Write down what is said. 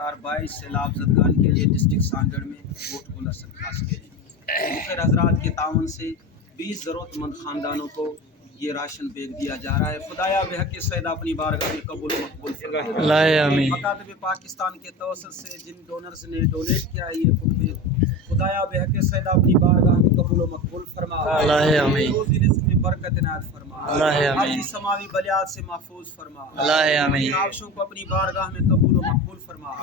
2022 सैलाब जदगान के लिए डिस्ट्रिक्ट सानगढ़ में वोट को दरखास्त के लिए फिर हजरात के तावन से 20 ज़रूरतमंद ख़ानदानों को ये राशन बैग दिया जा रहा है। खुदाया बेहक सैद अपनी बारगाह में कबूल मकबूल फरमाए। मकातब पाकिस्तान के तवस्सुत से जिन डोनर्स ने डोनेट किया है ये खुदाया बेहक सैद अपनी बारगाह में कबूल मकबूल फरमाए। रोज़ी रिज़्क़ में बरकत इनायत फरमाए। हर समावी बलियात से महफूज फरमाए। आवशों को अपनी बारगाह में कबूल मकबूल फरमाए।